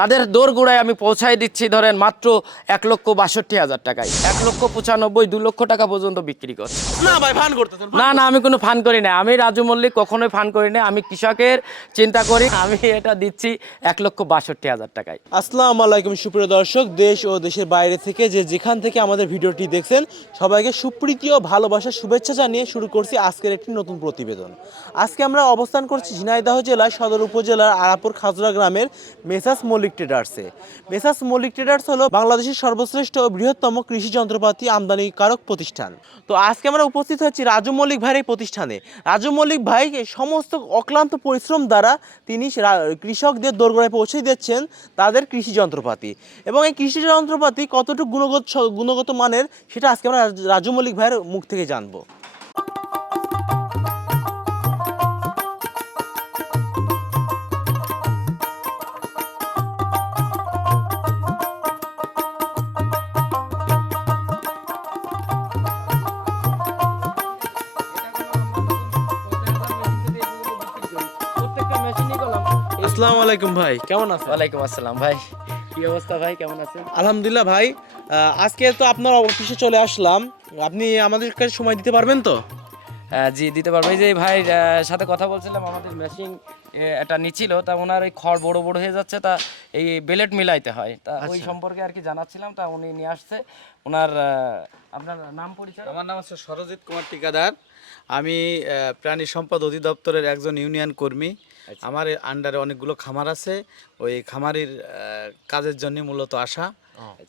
তাদের দোরগোড়ায় আমি পৌঁছায় দিচ্ছি ধরেন মাত্র 1,62,000 টাকায়। 1,95,000 2 লক্ষ টাকা পর্যন্ত বিক্রি করছে। না ভাই ফান করতেছেন। না না, আমি কোনো ফান করি না। আমি রাজু মল্লিক কখনোই ফান করি না। আমি কৃষকের চিন্তা করি। আমি এটা দিচ্ছি 1,62,000 টাকায়। আসসালামু আলাইকুম সুপ্রিয় দর্শক, দেশ ও দেশের বাইরে থেকে যেখান থেকে আমাদের ভিডিওটি দেখছেন সবাইকে সুপ্রীতি ও ভালোবাসার শুভেচ্ছা জানিয়ে শুরু করছি আজকের একটি নতুন প্রতিবেদন। আজকে আমরা অবস্থান করছি ঝিনাইদহ জেলার সদর উপজেলার আরাপুর খাজুরা গ্রামের মেসাস মল্লিক ট্রেডার্সে। মেসাস মল্লিক ট্রেডার্স হলো বাংলাদেশের সর্বশ্রেষ্ঠ ও বৃহত্তম কৃষি যন্ত্রপাতি আমদানিকারক প্রতিষ্ঠান। তো আজকে আমরা উপস্থিত হচ্ছি রাজু মল্লিক ভাইয়ের এই প্রতিষ্ঠানে। রাজু মল্লিক ভাই সমস্ত অক্লান্ত পরিশ্রম দ্বারা তিনি কৃষকদের দোরগোড়ায় পৌঁছে দিচ্ছেন তাদের কৃষি যন্ত্রপাতি, এবং এই কৃষি যন্ত্রপাতি কতটুকু গুণগত মানের সেটা আজকে আমরা রাজু মল্লিক ভাইয়ের মুখ থেকে জানবো। আসসালামু আলাইকুম ভাই, কেমন আছেন? ওয়ালাইকুম আসসালাম ভাই, কি অবস্থা ভাই, কেমন আছেন? আলহামদুলিল্লাহ ভাই। আজকে তো আপনার অফিসে চলে আসলাম, আপনি আমাদের কাছে সময় দিতে পারবেন তো? জি দিতে পারবো। এই যে ভাই সাথে কথা বলছিলাম, আমাদের মেশিন এটা নিচ্ছিল, তা ওনার ওই খড় বড় বড় হয়ে যাচ্ছে, তা এই বেলেট মিলাইতে হয়, তা ওই সম্পর্কে আর কি জানাচ্ছিলাম। তা উনি নিয়ে আসছে। ওনার আপনার নাম পরিচয়? আমার নাম হচ্ছে সরজিৎ কুমার ঠিকাদার। আমি প্রাণী সম্পদ অধিদপ্তরের একজন ইউনিয়ন কর্মী। আমার আন্ডারে অনেকগুলো খামার আছে, ওই খামারির কাজের জন্য মূলত আসা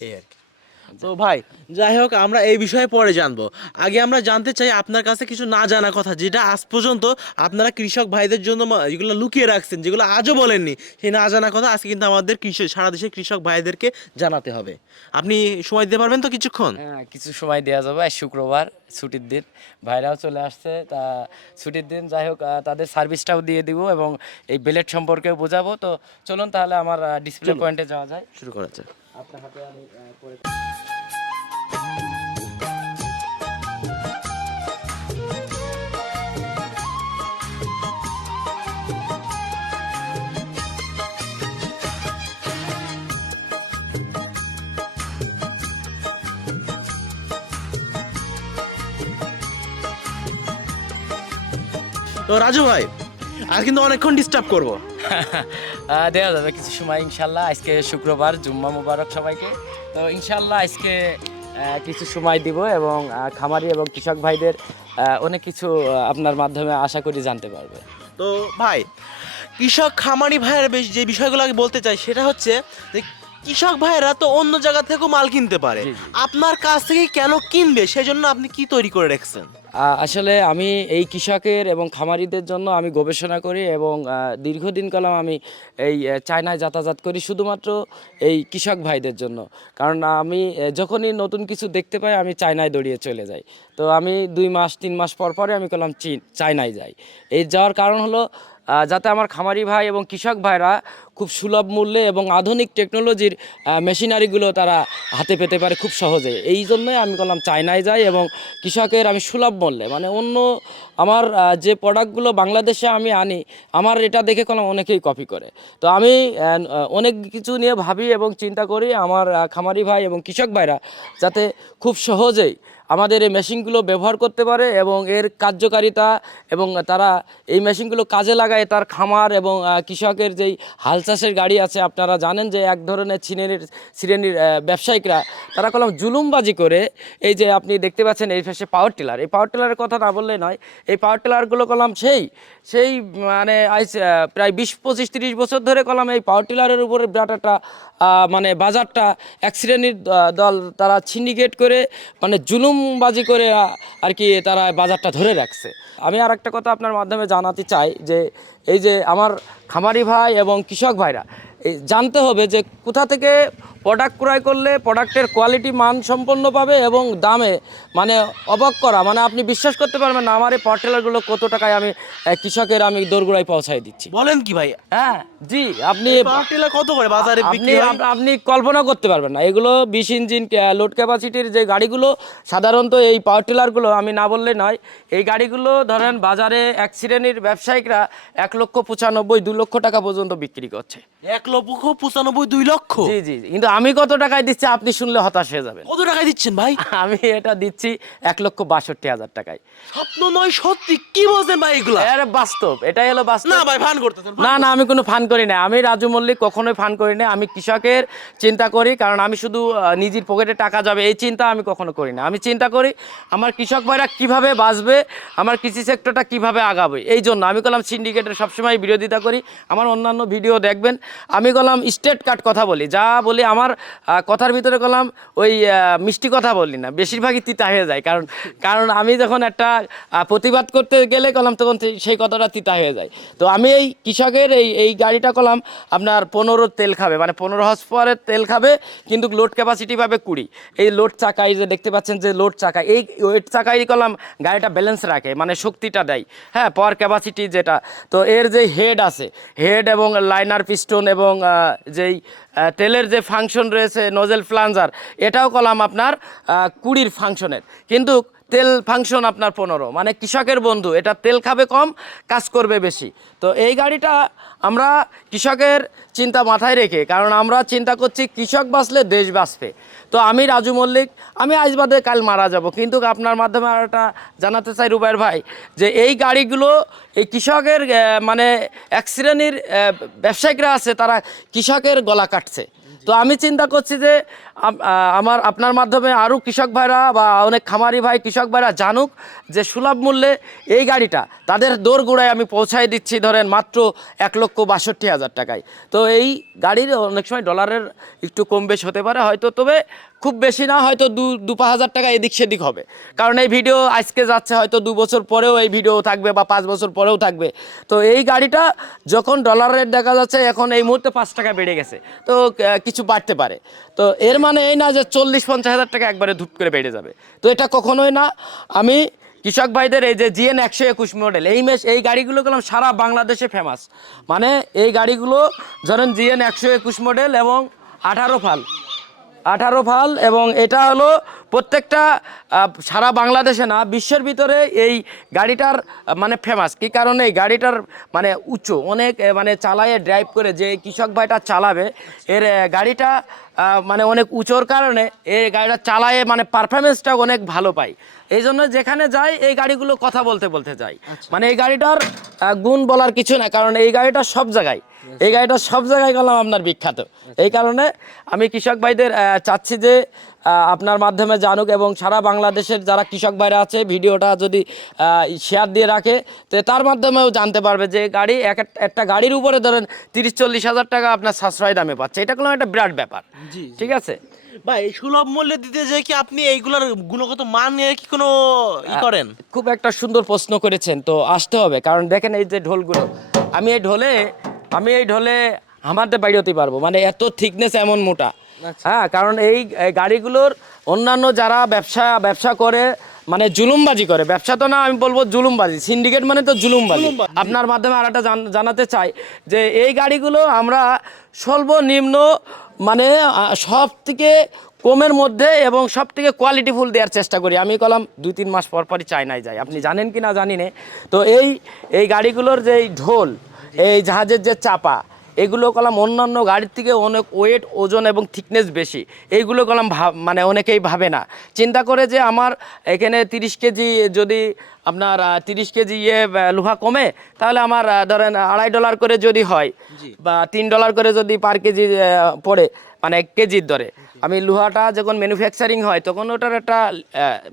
এই আর কি। তো ভাই যাই হোক, আমরা এই বিষয়ে পরে জানবো। আগে আমরা জানতে চাই আপনার কাছে কিছু না জানা কথা, যেটা আজ পর্যন্ত আপনারা কৃষক ভাইদের জন্য এগুলো লুকিয়ে রাখছেন, যেগুলো আজও বলেননি, সেই না জানা কথা আজকে কিন্তু আমাদের সারা দেশের কৃষক ভাইদেরকে জানাতে হবে। আপনি সময় দিতে পারবেন তো কিছুক্ষণ? হ্যাঁ, কিছু সময় দেওয়া যাবে। আজ শুক্রবার, ছুটির দিন, ভাইরাও চলে আসছে, তা ছুটির দিন। যাই হোক, তাদের সার্ভিসটাও দিয়ে দিব এবং এই বেলেট সম্পর্কেও বোঝাবো। তো চলুন তাহলে আমার ডিসপ্লে পয়েন্টে যাওয়া যায়। শুরু করা যাক। আপনার হাতে আমি করে তো রাজু ভাই, আর কিন্তু অনেকক্ষণ ডিস্টার্ব করবো। দেওয়া যাবে কিছু সময় ইনশাল্লাহ। আজকে শুক্রবার, জুম্মা মুবারক সবাইকে। তো ইনশাল্লাহ আজকে কিছু সময় দিব এবং খামারি এবং কৃষক ভাইদের অনেক কিছু আপনার মাধ্যমে আশা করি জানতে পারবে। তো ভাই, কৃষক খামারি ভাইয়ের যে বিষয়গুলো আগে বলতে চাই সেটা হচ্ছে যে কৃষক ভাইয়েরা তো অন্য জায়গা থেকেও মাল কিনতে পারে, আপনার কাছ থেকে কেন কিনবে? সেজন্য আপনি কি তৈরি করে রাখছেন? আসলে আমি এই কৃষকের এবং খামারিদের জন্য আমি গবেষণা করি এবং দীর্ঘদিন কালাম আমি এই চায়নায় যাতায়াত করি শুধুমাত্র এই কৃষক ভাইদের জন্য। কারণ আমি যখনই নতুন কিছু দেখতে পাই আমি চায়নায় দৌড়িয়ে চলে যাই। তো আমি 2 মাস 3 মাস পর পরে আমি কলাম চায়নায় যাই। এই যাওয়ার কারণ হলো যাতে আমার খামারি ভাই এবং কৃষক ভাইরা খুব সুলভ মূল্যে এবং আধুনিক টেকনোলজির মেশিনারিগুলো তারা হাতে পেতে পারে খুব সহজে। এই জন্যই আমি বললাম চায়নায় যাই এবং কৃষকের আমি সুলভ মূল্যে, মানে অন্য আমার যে প্রোডাক্টগুলো বাংলাদেশে আমি আনি, আমার এটা দেখে কোনো অনেকেই কপি করে। তো আমি অনেক কিছু নিয়ে ভাবি এবং চিন্তা করি আমার খামারি ভাই এবং কৃষক ভাইরা যাতে খুব সহজেই আমাদের এই মেশিনগুলো ব্যবহার করতে পারে এবং এর কার্যকারিতা এবং তারা এই মেশিনগুলো কাজে লাগায় তার খামার এবং কৃষকের যেই হাল চাষের গাড়ি আছে। আপনারা জানেন যে এক ধরনের শ্রেণীর ব্যবসায়িকরা তারা কলম জুলুমবাজি করে, এই যে আপনি দেখতে পাচ্ছেন এই পাশে পাওয়ার টিলার, এই পাওয়ার টিলারের কথা না বললেই নয়। এই পাওয়ার টিলারগুলো কলম সেই মানে প্রায় 20-25-30 বছর ধরে কলম এই পাওয়ার টিলারের উপরে বিরাট একটা মানে বাজারটা এক শ্রেণীর দল তারা সিন্ডিকেট করে, মানে জুলুমবাজি করে আর কি তারা বাজারটা ধরে রাখছে। আমি আর একটা কথা আপনার মাধ্যমে জানাতে চাই যে এই যে আমার খামারি ভাই এবং কৃষক ভাইরা জানতে হবে যে কোথা থেকে প্রোডাক্ট ক্রয় করলে প্রোডাক্টের কোয়ালিটি মান সম্পন্ন পাবে এবং দামে মানে অবাক করা, মানে আপনি বিশ্বাস করতে পারবেন না আমার এই পাওয়ার টিলারগুলো কত টাকায় আমি কৃষকের আমি দোরগোড়ায় পৌঁছায় দিচ্ছি। বলেন কি ভাই, হ্যাঁ জি, আপনি পাওয়ার টিলার কত করে বাজারে আপনি বিক্রি হয়? আপনি কল্পনা করতে পারবেন না। এগুলো 20 ইঞ্জিন লোড ক্যাপাসিটির যে গাড়িগুলো, সাধারণত এই পাওয়ার টিলারগুলো আমি না বললে নয়, এই গাড়িগুলো ধরেন বাজারে এক শ্রেণীর ব্যবসায়িকরা 1,95,000 2 লক্ষ টাকা পর্যন্ত বিক্রি করছে। 1,95,000 2 লক্ষ? জি জি, কিন্তু আমি কত টাকায় দিচ্ছি আপনি শুনলে হতাশ হয়ে যাবেন। কত টাকায় দিচ্ছেন ভাই? আমি এটা দিচ্ছি 1,62,000 টাকায়। স্বপ্ন নয় সত্যি, কি বলছেন ভাই এগুলা? এর বাস্তব, এটাই হলো বাস্তব। না ভাই ফান করতেছেন। না না, আমি কোনো ফান করি না। আমি রাজু মল্লিক কখনোই ফান করি না। আমি কৃষকের চিন্তা করি, কারণ আমি শুধু নিজের পকেটে টাকা যাবে এই চিন্তা আমি কখনো করি না। আমি চিন্তা করি আমার কৃষক ভাইরা কিভাবে বাঁচবে, আমার কৃষি সেক্টরটা কিভাবে আগাবে। এই জন্য আমি বললাম সিন্ডিকেটের সবসময় বিরোধিতা করি। আমার অন্যান্য ভিডিও দেখবেন, আমি বললাম স্টেট কাট কথা বলি, যা বলি আমার কথার ভিতরে বললাম ওই মিষ্টি কথা বলি না, বেশিরভাগই তিতা হয়ে যায়। কারণ কারণ আমি যখন একটা প্রতিবাদ করতে গেলে কলাম তখন সেই কথাটা তিতা হয়ে যায়। তো আমি এই কৃষকের এই গাড়িটা কলাম আপনার 15 তেল খাবে, মানে 15 হর্স পাওয়ারের তেল খাবে, কিন্তু লোড ক্যাপাসিটি পাবে 20। এই লোড চাকায় যে দেখতে পাচ্ছেন যে লোড চাকা, এই ওয়েট চাকাই কলাম গাড়িটা ব্যালেন্স রাখে, মানে শক্তিটা দেয়, হ্যাঁ, পাওয়ার ক্যাপাসিটি যেটা। তো এর যে হেড আছে, হেড এবং লাইনার পিস্টন এবং যেই তেলের যে ফাংশন রয়েছে নোজেল ফ্লাঞ্জার, এটাও কলাম আপনার 20 ফাংশনের, কিন্তু তেল ফাংশন আপনার 15। মানে কৃষকের বন্ধু, এটা তেল খাবে কম, কাজ করবে বেশি। তো এই গাড়িটা আমরা কৃষকের চিন্তা মাথায় রেখে, কারণ আমরা চিন্তা করছি কৃষক বাঁচলে দেশ বাঁচবে। তো আমি রাজু মল্লিক, আমি আজ বাদে কাল মারা যাব, কিন্তু আপনার মাধ্যমে আর একটা জানাতে চাই রুবাইর ভাই, যে এই গাড়িগুলো এই কৃষকের মানে এক শ্রেণীর ব্যবসায়িকরা আছে, তারা কৃষকের গলা কাটছে। তো আমি চিন্তা করছি যে আপনার মাধ্যমে আরও কৃষক ভাইরা বা অনেক খামারি ভাই কৃষক ভাইরা জানুক যে সুলভ মূল্যে এই গাড়িটা তাদের দোরগোড়ায় আমি পৌঁছায় দিচ্ছি, ধরেন মাত্র 1,62,000 টাকায়। তো এই গাড়ির অনেক সময় ডলারের একটু কম বেশ হতে পারে হয়তো, তবে খুব বেশি না, হয়তো 2-5,000 টাকা এদিক সেদিক হবে। কারণ এই ভিডিও আজকে যাচ্ছে, হয়তো 2 বছর পরেও এই ভিডিও থাকবে বা 5 বছর পরেও থাকবে। তো এই গাড়িটা যখন ডলার রেট দেখা যাচ্ছে এখন এই মুহূর্তে 5 টাকা বেড়ে গেছে, তো কিছু বাড়তে পারে। তো এর মানে এই না যে 40-50 হাজার টাকা একবারে ধুপ করে বেড়ে যাবে, তো এটা কখনোই না। আমি কৃষক ভাইদের এই যে GN 121 মডেল এই গাড়িগুলো গেলাম সারা বাংলাদেশে ফেমাস। মানে এই গাড়িগুলো ধরেন GN 121 মডেল এবং 18 ফাল, এবং এটা হলো প্রত্যেকটা সারা বাংলাদেশে না, বিশ্বের ভিতরে এই গাড়িটার মানে ফেমাস। কী কারণে? এই গাড়িটার মানে উঁচু অনেক, মানে চালায়ে ড্রাইভ করে যে কৃষক ভাইটা চালাবে এর গাড়িটা মানে অনেক উঁচুর কারণে এই গাড়িটা চালায়ে মানে পারফরমেন্সটা অনেক ভালো পাই। এই জন্য যেখানে যাই এই গাড়িগুলো কথা বলতে বলতে যাই। মানে এই গাড়িটার গুণ বলার কিছু না, কারণ এই গাড়িটা সব জায়গায়, এই গাড়িটা সব জায়গায় গেলাম আপনার বিখ্যাত। এই কারণে আমি কৃষক ভাইদের চাচ্ছি যে আপনার মাধ্যমে জানুক, এবং সারা বাংলাদেশের যারা কৃষক ভাইরা আছে ভিডিওটা যদি শেয়ার দিয়ে রাখে, তো তার মাধ্যমেও জানতে পারবে যে গাড়ি একটা গাড়ির উপরে ধরেন 30-40 হাজার টাকা আপনার সাশ্রয় দামে পাচ্ছে। এটা কোনো একটা বিরাট ব্যাপার। জি ঠিক আছে ভাই, সুলভ মূল্যে দিতে যে কি আপনি এইগুলার গুণগত মান নিয়ে কি কোনো করেন? খুব একটা সুন্দর প্রশ্ন করেছেন। তো আসতে হবে, কারণ দেখেন এই যে ঢোলগুলো, আমি এই ঢোলে আমাদের বাইরেতে পারবো, মানে এত থিকনেস, এমন মোটা। হ্যাঁ, কারণ এই গাড়িগুলোর অন্যান্য যারা ব্যবসা করে মানে জুলুমবাজি করে, ব্যবসা তো না, আমি বলবো জুলুমবাজি, সিন্ডিকেট মানে তো জুলুমবাজি। আপনার মাধ্যমে আর একটা জানাতে চাই যে এই গাড়িগুলো আমরা সর্বনিম্ন মানে সব থেকে কমের মধ্যে এবং সব থেকে কোয়ালিটিফুল দেওয়ার চেষ্টা করি। আমি কলাম 2-3 মাস পর পরই চায়নায় যাই, আপনি জানেন কি না জানি না। তো এই গাড়িগুলোর যে ঢোল, এই জাহাজের যে চাপা, এগুলো কলাম অন্যান্য গাড়ির থেকে অনেক ওয়েট, ওজন এবং থিকনেস বেশি। এইগুলো কলাম মানে অনেকেই ভাবে না, চিন্তা করে যে আমার এখানে 30 কেজি যদি আপনার 30 কেজি লোহা কমে, তাহলে আমার ধরেন $2.5 করে যদি হয় বা $3 করে যদি পার কেজি পড়ে, মানে কেজির দরে, আমি লোহাটা যখন ম্যানুফ্যাকচারিং হয় তখন ওটার একটা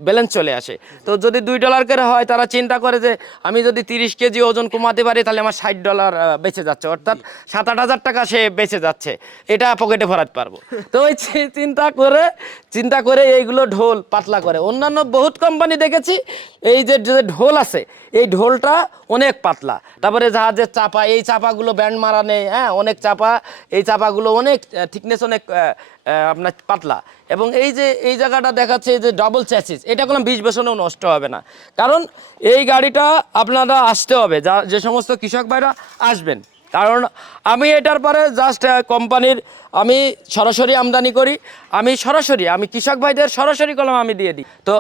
ব্যালেন্স চলে আসে। তো যদি $2 করে হয়, তারা চিন্তা করে যে আমি যদি 30 কেজি ওজন কমাতে পারি তাহলে আমার $60 বেঁচে যাচ্ছে, অর্থাৎ 7-8 হাজার টাকা সে বেঁচে যাচ্ছে, এটা পকেটে ভরাতে পারবো। তো ওই চিন্তা করে এইগুলো ঢোল পাতলা করে। অন্যান্য বহুত কোম্পানি দেখেছি এই যে যে ঢোল আছে এই ঢোলটা অনেক পাতলা, তারপরে জাহাজের চাপা, এই চাপাগুলো ব্যান্ড মারা নেই, হ্যাঁ অনেক চাপা, এই চাপাগুলো অনেক থিকনেস অনেক আপনার পাতলা। এবং এই যে এই জায়গাটা দেখাচ্ছে যে ডাবল চ্যাসিস, এটা কোনো 20 বছরেও নষ্ট হবে না। কারণ এই গাড়িটা আপনারা আসতে হবে, যে সমস্ত কৃষক ভাইরা আসবেন, কারণ আমি এটার পরে জাস্ট কোম্পানির আমি সরাসরি আমদানি করি, আমি কৃষক ভাইদের সরাসরি কলম আমি দিয়ে দিই। তো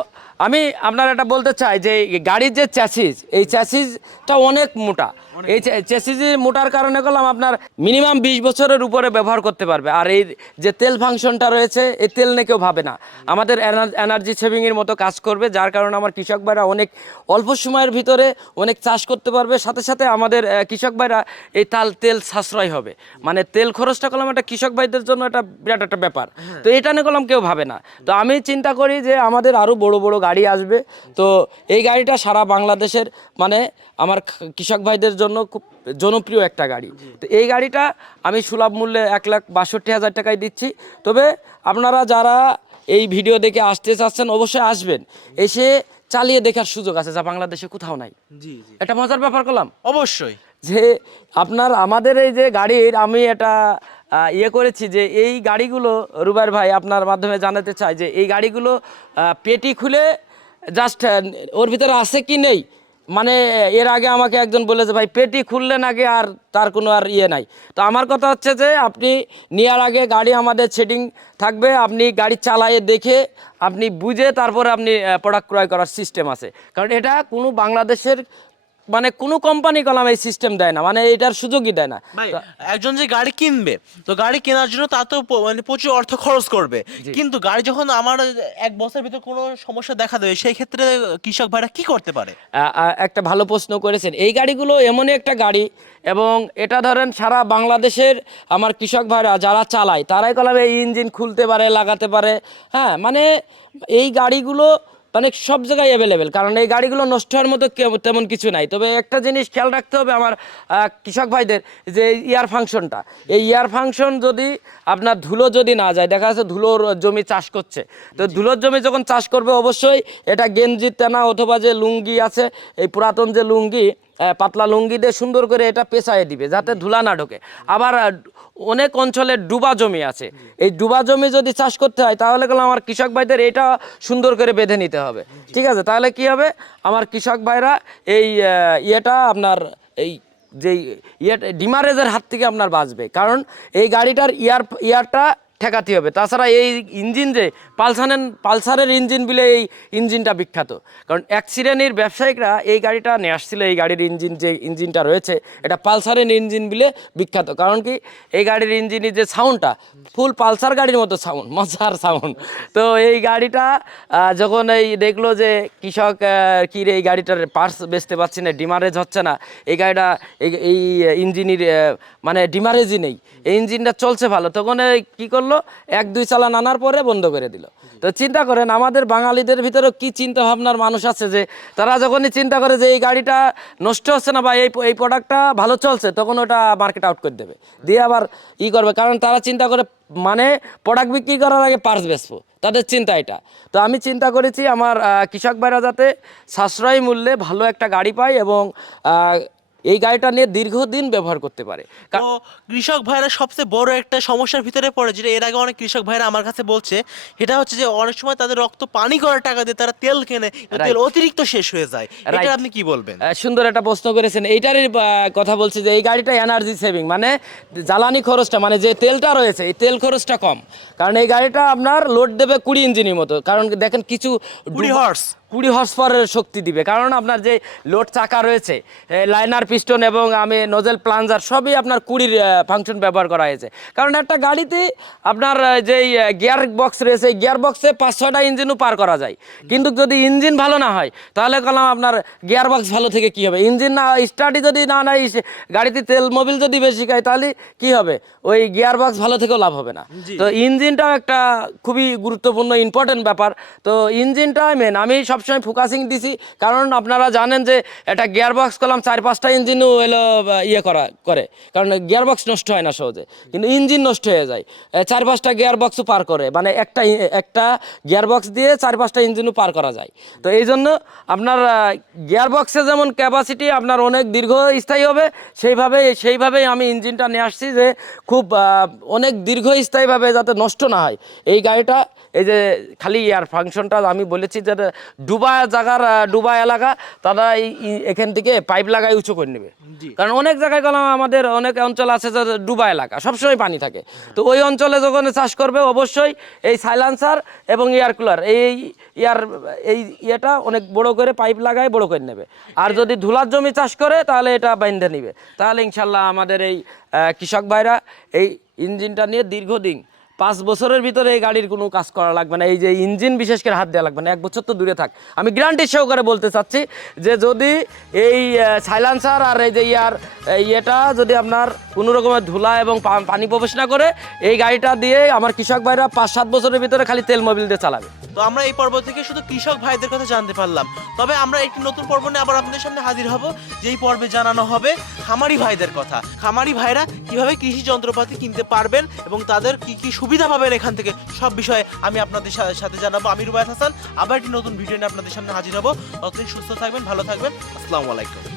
আমি আপনার এটা বলতে চাই যে গাড়ির যে চ্যাসিস, এই চ্যাসিসটা অনেক মোটা, এই চ্যাসিস মোটার কারণে কলম আপনার মিনিমাম 20 বছরের উপরে ব্যবহার করতে পারবে। আর এই যে তেল ফাংশনটা রয়েছে, এই তেল নিয়ে কেউ ভাবে না, আমাদের এনার্জি সেভিংয়ের মতো কাজ করবে, যার কারণে আমার কৃষক ভাইরা অনেক অল্প সময়ের ভিতরে অনেক চাষ করতে পারবে। সাথে সাথে আমাদের কৃষক ভাইরা এই তেল সাশ্রয় হবে, মানে তেল খরচটা কলম একটা কৃষক ভাইদের জন্য একটা বিরাট একটা ব্যাপার। তো এটা নিয়ে কলম কেউ ভাবে না। তো আমি চিন্তা করি যে আমাদের আরও বড় বড় গাড়ি আসবে, তো এই গাড়িটা সারা বাংলাদেশের মানে আমার কৃষক ভাইদের জন্য খুব জনপ্রিয় একটা গাড়ি। তো এই গাড়িটা আমি সুলভ মূল্যে 1,62,000 টাকায় দিচ্ছি। তবে আপনারা যারা এই ভিডিও দেখে আসতে চাচ্ছেন অবশ্যই আসবেন, এসে চালিয়ে দেখার সুযোগ আছে, যা বাংলাদেশে কোথাও নাই। জি জি, এটা মজার ব্যাপার করলাম অবশ্যই। যে আপনার আমাদের এই যে গাড়ির আমি এটা ইয়ে করেছি যে এই গাড়িগুলো রুবাইর ভাই আপনার মাধ্যমে জানাতে চাই যে এই গাড়িগুলো পেটি খুলে জাস্ট ওর ভিতরে আছে কি নেই, মানে এর আগে আমাকে একজন বলেছে ভাই পেটি খুললেন আগে আর তার কোনো আর ইয়ে নাই। তো আমার কথা হচ্ছে যে আপনি নেওয়ার আগে গাড়ি আমাদের সেটিং থাকবে, আপনি গাড়ি চালায়ে দেখে আপনি বুঝে তারপরে আপনি প্রোডাক্ট ক্রয় করার সিস্টেম আছে। কারণ এটা কোনো বাংলাদেশের মানে কোনো কোম্পানি কলম এই সিস্টেম দেয় না, মানে এটার সুযোগই দেয় না। ভাই একজন যে গাড়ি কিনবে, তো গাড়ি কেনার জন্য তার তো মানে প্রচুর অর্থ খরচ করবে, কিন্তু গাড়ি যখন আমার 1 বছরের ভিতর কোনো সমস্যা দেখা দেবে, সেই ক্ষেত্রে কৃষক ভাইরা কি করতে পারে? একটা ভালো প্রশ্ন করেছেন। এই গাড়িগুলো এমনই একটা গাড়ি, এবং এটা ধরেন সারা বাংলাদেশের আমার কৃষক ভাইরা যারা চালায় তারাই কলমে এই ইঞ্জিন খুলতে পারে, লাগাতে পারে, হ্যাঁ মানে এই গাড়িগুলো মানে সব জায়গায় অ্যাভেলেবেল, কারণ এই গাড়িগুলো নষ্ট হওয়ার মতো তেমন কিছু নাই। তবে একটা জিনিস খেয়াল রাখতে হবে আমার কৃষক ভাইদের, যে ইয়ার ফাংশনটা, এই ইয়ার ফাংশন যদি আপনার ধুলো যদি না যায়, দেখা যাচ্ছে ধুলোর জমি চাষ করছে, তো ধুলোর জমি যখন চাষ করবে অবশ্যই এটা গেঞ্জি তেনা অথবা যে লুঙ্গি আছে, এই পুরাতন যে লুঙ্গি, পাতলা লুঙ্গি দিয়ে সুন্দর করে এটা পেঁচায়ে দিবে যাতে ধুলা না ঢোকে। আবার অনেক অঞ্চলে ডুবা জমি আছে, এই ডুবা জমি যদি চাষ করতে হয় তাহলে গেলে আমার কৃষক ভাইদের এটা সুন্দর করে বেঁধে নিতে হবে, ঠিক আছে? তাহলে কি হবে, আমার কৃষক ভাইরা এই ইয়েটা আপনার এই যে ডিমারেজের হাত থেকে আপনার বাঁচবে, কারণ এই গাড়িটার ইয়ারটা ঠেকাতে হবে। তাছাড়া এই ইঞ্জিন যে পালসারের ইঞ্জিন বলে এই ইঞ্জিনটা বিখ্যাত, কারণ এক শ্রেণীর ব্যবসায়িকরা এই গাড়িটা নিয়ে আসছিল, এই গাড়ির ইঞ্জিন যে ইঞ্জিনটা রয়েছে এটা পালসারের ইঞ্জিন বলে বিখ্যাত। কারণ কি এই গাড়ির ইঞ্জিনের যে সাউন্ডটা ফুল পালসার গাড়ির মতো সাউন্ড, মজার সাউন্ড। তো এই গাড়িটা যখন এই দেখলো যে কৃষক কি রে এই গাড়িটার পার্টস বেচতে পারছি না, ডিমারেজ হচ্ছে না, এই গাড়িটা এই ইঞ্জিনের মানে ডিমারেজই নেই, এই ইঞ্জিনটা চলছে ভালো, তখন কি করলো 1-2 চালান আনার পরে বন্ধ করে দিল। তো চিন্তা করেন আমাদের বাঙালিদের ভিতরে কি চিন্তা ভাবনার মানুষ আছে, যে তারা যখনই চিন্তা করে যে এই গাড়িটা নষ্ট হচ্ছে না বা এই প্রোডাক্টটা ভালো চলছে, তখন ওটা মার্কেট আউট করে দেবে, দিয়ে আবার করবে, কারণ তারা চিন্তা করে মানে প্রোডাক্ট বিক্রি করার আগে পার্টস বেচবো, তাদের চিন্তা এটা। তো আমি চিন্তা করেছি আমার কৃষক ভাইরা যাতে সাশ্রয়ী মূল্যে ভালো একটা গাড়ি পায় এবং এই গাড়িটা নিয়ে দীর্ঘদিন ব্যবহার করতে পারে। তো কৃষক ভাইরা সবচেয়ে বড় একটা সমস্যার ভিতরে পড়ে, যেটা এর আগে অনেক কৃষক ভাইরা আমার কাছে বলছে, সেটা হচ্ছে যে অনেক সময় তাদের রক্ত পানি করার টাকা দিয়ে তারা তেল কেনে, তেল অতিরিক্ত শেষ হয়ে যায়। এটা আপনি কি বলবেন? সুন্দর একটা প্রশ্ন করেছেন। এইটারই কথা বলছি যে এই গাড়িটা এনার্জি সেভিং, মানে জ্বালানি খরচটা মানে যে তেলটা রয়েছে এই তেল খরচটা কম, কারণ এই গাড়িটা আপনার লোড দেবে 20 ইঞ্জিনের মতো, কারণ দেখেন কিছু 20 হর্স পাওয়ারের শক্তি দিবে, কারণ আপনার যে লোড চাকা রয়েছে, লাইনার পিস্টন এবং আমি নোজেল প্লাঞ্জার সবই আপনার 20 ফাংশন ব্যবহার করা হয়েছে। কারণ একটা গাড়িতে আপনার যেই গিয়ার বক্স রয়েছে, গিয়ার বক্সে 5-6টা ইঞ্জিনও পার করা যায়, কিন্তু যদি ইঞ্জিন ভালো না হয় তাহলে কলাম আপনার গিয়ার বক্স ভালো থেকে কি হবে, ইঞ্জিন না স্টার্টই যদি না নাই, গাড়িতে তেল মোবিল যদি বেশি খায় তাহলে কি হবে, ওই গিয়ার বক্স ভালো থেকেও লাভ হবে না। তো ইঞ্জিনটাও একটা খুবই গুরুত্বপূর্ণ ইম্পর্টেন্ট ব্যাপার। তো ইঞ্জিনটা মেন, আমি সব সবসময় ফোকাসিং দিছি, কারণ আপনারা জানেন যে একটা গিয়ারবক্স করলাম 4-5টা ইঞ্জিনও এলো ইয়ে করে, কারণ গিয়ারবক্স নষ্ট হয় না সহজে, কিন্তু ইঞ্জিন নষ্ট হয়ে যায়। 4-5টা গিয়ারবক্সও পার করে, মানে একটা গিয়ারবক্স দিয়ে 4-5টা ইঞ্জিনও পার করা যায়। তো এই জন্য আপনার গিয়ারবক্সে যেমন ক্যাপাসিটি আপনার অনেক দীর্ঘস্থায়ী হবে, সেইভাবেই আমি ইঞ্জিনটা নিয়ে আসছি যে খুব অনেক দীর্ঘস্থায়ীভাবে যাতে নষ্ট না হয়। এই গাড়িটা এই যে খালি এয়ার ফাংশনটা আমি বলেছি যে ডুবা এলাকা তারা এখান থেকে পাইপ লাগাই উঁচু করে নেবে, কারণ অনেক জায়গায় গেলাম আমাদের অনেক অঞ্চল আছে যে ডুবা এলাকা সবসময় পানি থাকে। তো ওই অঞ্চলে যখন চাষ করবে অবশ্যই এই সাইলেন্সার এবং এয়ার কুলার এই ইয়েটা অনেক বড় করে পাইপ লাগায় বড় করে নেবে। আর যদি ধুলার জমি চাষ করে তাহলে এটা বাইন্ধে নিবে, তাহলে ইনশাল্লাহ আমাদের এই কৃষক ভাইরা এই ইঞ্জিনটা নিয়ে দীর্ঘদিন 5 বছরের ভিতরে এই গাড়ির কোনো কাজ করা লাগবে না। এই যে ইঞ্জিন বিশেষ করে হাত দেওয়া লাগবে না, 1 বছর তো দূরে থাক। আমি গ্যারান্টি সহকারে বলতে চাচ্ছি যে যদি এই সাইলেন্সার আর এই যে ইয়েটা যদি আপনার কোনো রকমের ধুলা এবং পানি প্রবেশ না করে, এই গাড়িটা দিয়ে আমার কৃষক ভাইরা 5-7 বছরের ভিতরে খালি তেল মোবিল দিয়ে চালাবে। তো আমরা এই পর্ব থেকে শুধু কৃষক ভাইদের কথা জানতে পারলাম, তবে আমরা একটি নতুন পর্ব নিয়ে আবার আপনাদের সামনে হাজির হব, যেই পর্বে জানানো হবে খামারি ভাইদের কথা। খামারি ভাইরা কিভাবে কৃষি যন্ত্রপাতি কিনতে পারবেন এবং তাদের কি কি সুবিধা পাবেন এখান থেকে, সব বিষয়ে আমি আপনাদের সাথে জানাবো। আমি রুবায়েত হাসান, আবার একটি নতুন ভিডিও নিয়ে আপনাদের সামনে হাজির হব। ততদিন সুস্থ থাকবেন, ভালো থাকবেন, আসসালামু আলাইকুম।